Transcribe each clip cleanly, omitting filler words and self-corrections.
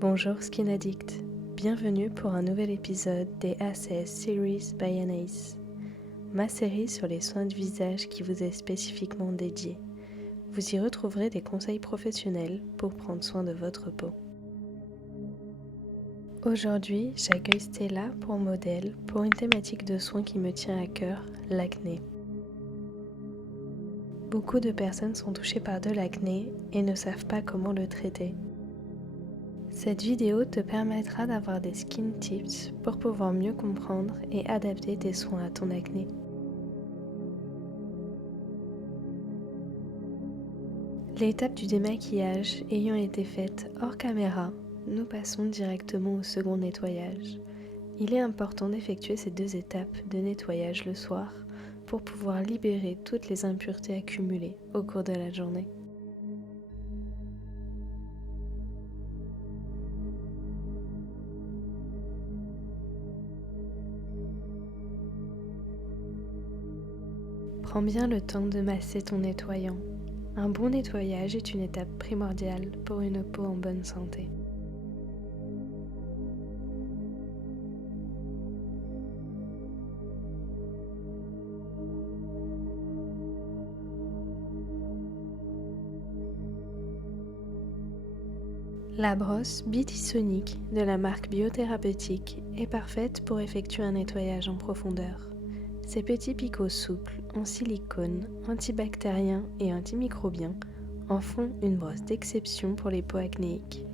Bonjour Skin Addict, bienvenue pour un nouvel épisode des ACS Series by Anaïs, ma série sur les soins de visage qui vous est spécifiquement dédiée. Vous y retrouverez des conseils professionnels pour prendre soin de votre peau. Aujourd'hui, j'accueille Stella pour modèle pour une thématique de soins qui me tient à cœur, l'acné. Beaucoup de personnes sont touchées par de l'acné et ne savent pas comment le traiter. Cette vidéo te permettra d'avoir des skin tips pour pouvoir mieux comprendre et adapter tes soins à ton acné. L'étape du démaquillage ayant été faite hors caméra, nous passons directement au second nettoyage. Il est important d'effectuer ces deux étapes de nettoyage le soir pour pouvoir libérer toutes les impuretés accumulées au cours de la journée. Prends bien le temps de masser ton nettoyant. Un bon nettoyage est une étape primordiale pour une peau en bonne santé. La brosse Bitisonic de la marque Biothérapeutique est parfaite pour effectuer un nettoyage en profondeur. Ces petits picots souples en silicone, antibactériens et antimicrobiens en font une brosse d'exception pour les peaux acnéiques.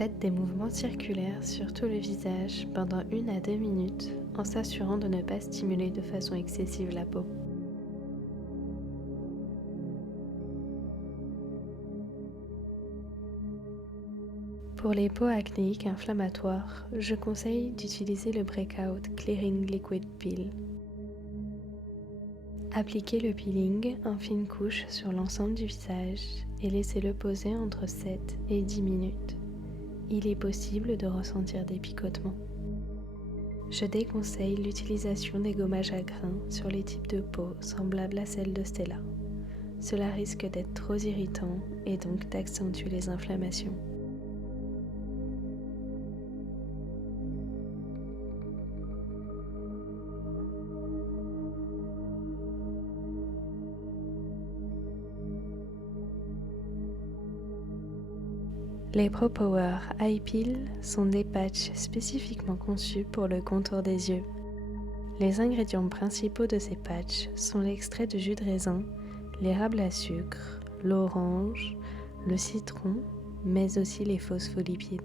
Faites des mouvements circulaires sur tout le visage pendant 1 à 2 minutes en s'assurant de ne pas stimuler de façon excessive la peau. Pour les peaux acnéiques inflammatoires, je conseille d'utiliser le Breakout Clearing Liquid Peel. Appliquez le peeling en fine couche sur l'ensemble du visage et laissez-le poser entre 7 et 10 minutes. Il est possible de ressentir des picotements. Je déconseille l'utilisation des gommages à grains sur les types de peau semblables à celle de Stella. Cela risque d'être trop irritant et donc d'accentuer les inflammations. Les ProPower Eye Peel sont des patchs spécifiquement conçus pour le contour des yeux. Les ingrédients principaux de ces patchs sont l'extrait de jus de raisin, l'érable à sucre, l'orange, le citron, mais aussi les phospholipides.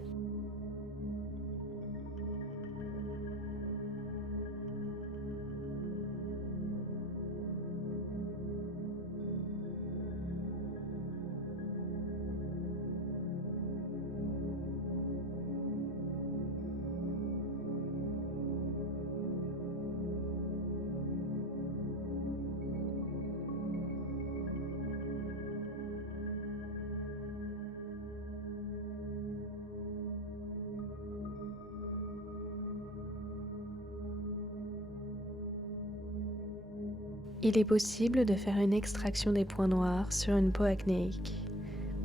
Il est possible de faire une extraction des points noirs sur une peau acnéique,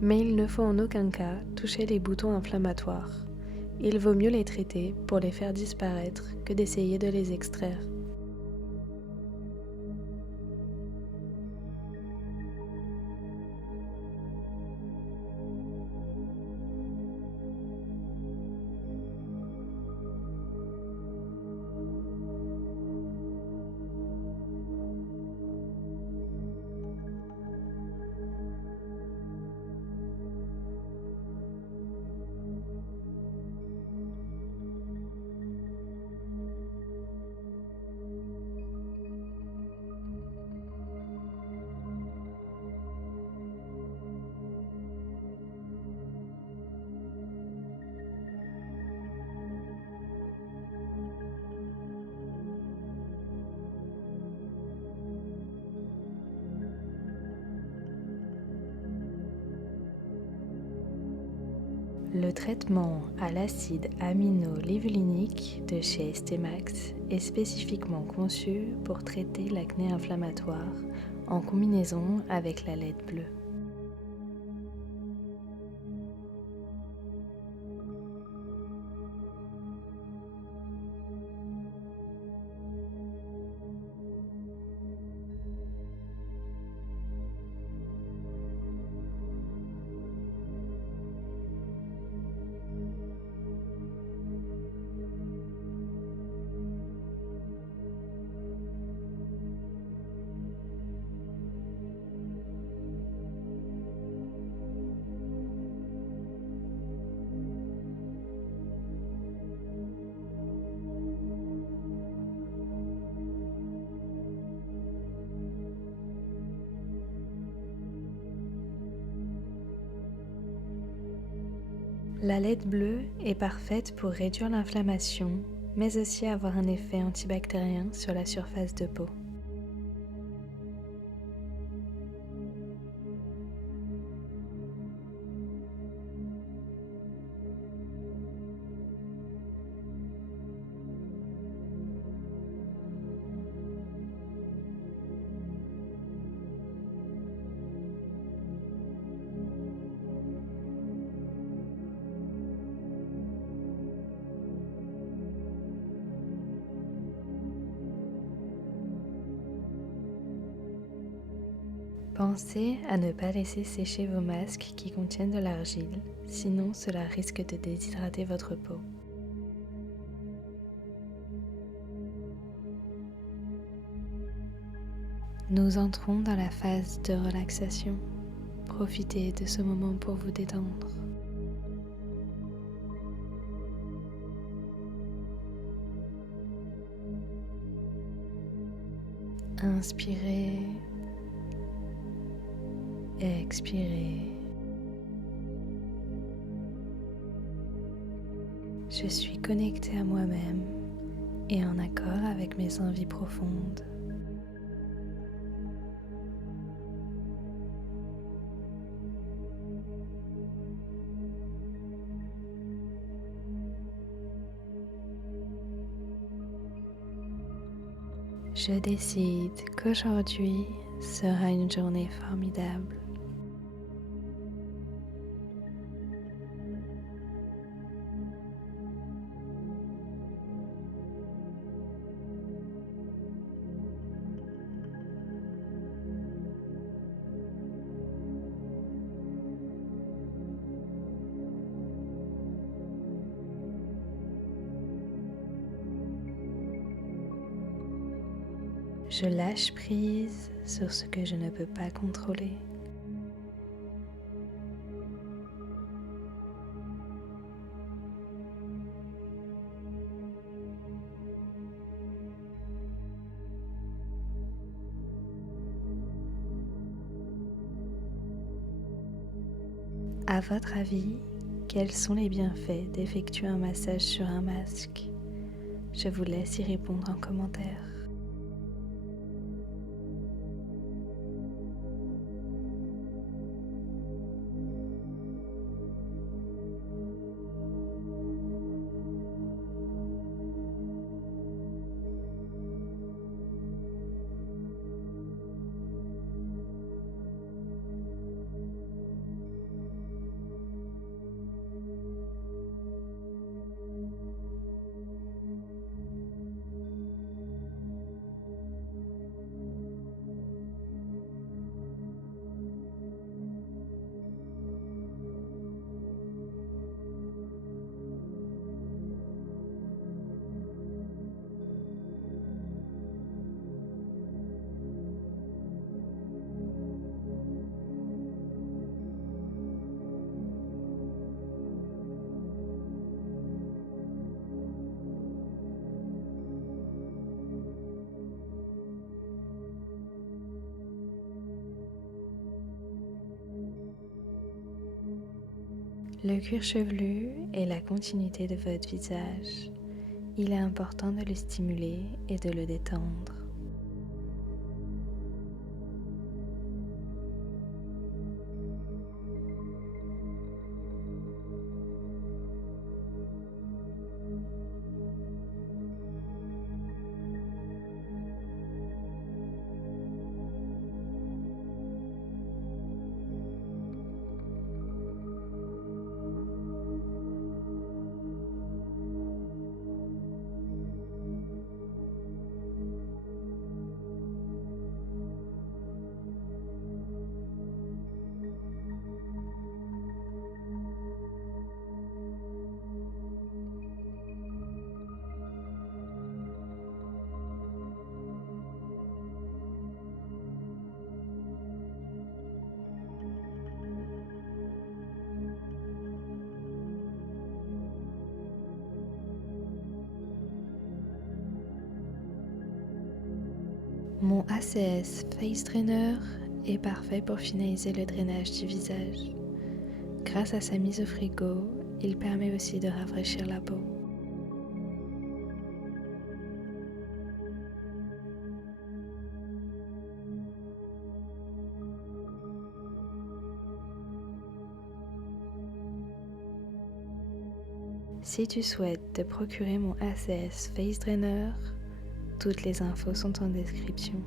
mais il ne faut en aucun cas toucher les boutons inflammatoires. Il vaut mieux les traiter pour les faire disparaître que d'essayer de les extraire. Le traitement à l'acide amino-livulique de chez Estemax est spécifiquement conçu pour traiter l'acné inflammatoire en combinaison avec la LED bleue. La LED bleue est parfaite pour réduire l'inflammation, mais aussi avoir un effet antibactérien sur la surface de peau. Pensez à ne pas laisser sécher vos masques qui contiennent de l'argile, sinon cela risque de déshydrater votre peau. Nous entrons dans la phase de relaxation. Profitez de ce moment pour vous détendre. Inspirez, expirez. Je suis connectée à moi-même et en accord avec mes envies profondes. Je décide qu'aujourd'hui sera une journée formidable. Je lâche prise sur ce que je ne peux pas contrôler. À votre avis, quels sont les bienfaits d'effectuer un massage sur un masque? Je vous laisse y répondre en commentaire. Le cuir chevelu est la continuité de votre visage. Il est important de le stimuler et de le détendre. Mon ACS Face Drainer est parfait pour finaliser le drainage du visage. Grâce à sa mise au frigo, il permet aussi de rafraîchir la peau. Si tu souhaites te procurer mon ACS Face Drainer, toutes les infos sont en description.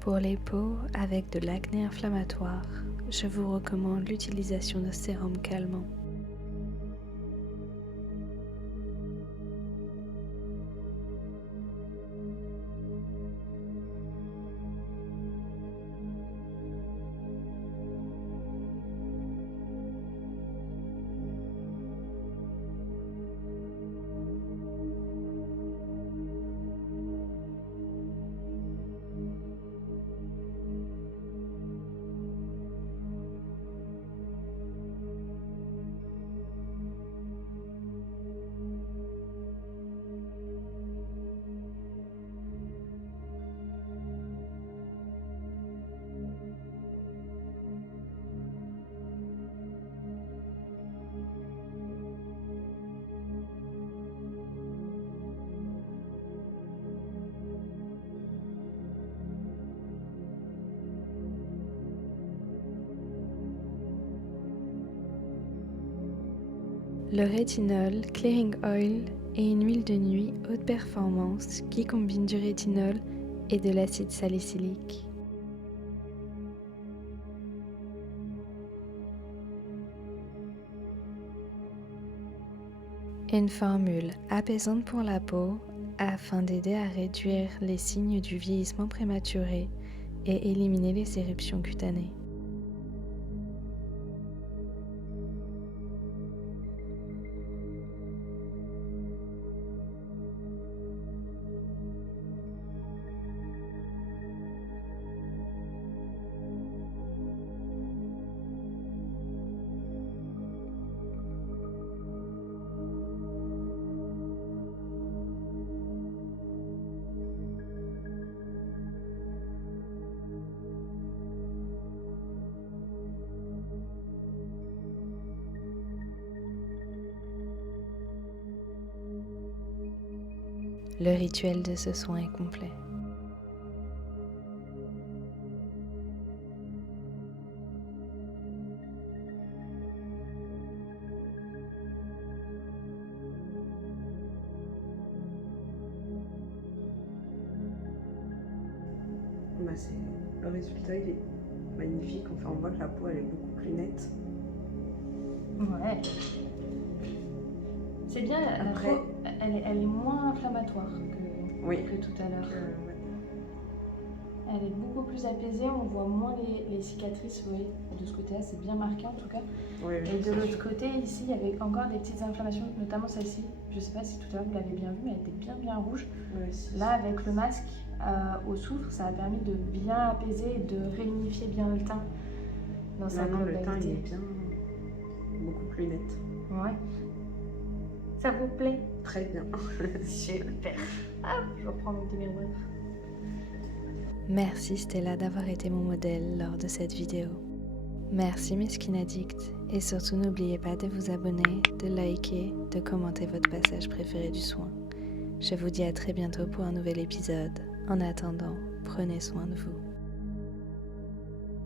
Pour les peaux avec de l'acné inflammatoire, je vous recommande l'utilisation de sérum calmant. Le rétinol Clearing Oil est une huile de nuit haute performance qui combine du rétinol et de l'acide salicylique. Une formule apaisante pour la peau afin d'aider à réduire les signes du vieillissement prématuré et éliminer les éruptions cutanées. Le rituel de ce soin est complet. Le résultat il est magnifique, enfin on voit que la peau elle est beaucoup plus nette. Ouais. C'est bien, la Après- peau, elle est moins inflammatoire que, Oui. que tout à l'heure. Ouais. Elle est beaucoup plus apaisée, on voit moins les cicatrices, vous voyez. De ce côté-là, c'est bien marqué en tout cas. Oui, Et de l'autre côté, ici, il y avait encore des petites inflammations, notamment celle-ci. Je sais pas si tout à l'heure vous l'avez bien vue, mais elle était bien rouge. Là, avec le masque au soufre, ça a permis de bien apaiser et de réunifier bien le teint dans sa Non, le teint il globalité. est bien. beaucoup plus nette. Ouais. Ça vous plaît? Très bien. Super. Ah, je reprends mon petit miroir. Merci Stella d'avoir été mon modèle lors de cette vidéo. Merci mes skin addicts et surtout n'oubliez pas de vous abonner, de liker, de commenter votre passage préféré du soin. Je vous dis à très bientôt pour un nouvel épisode. En attendant, prenez soin de vous.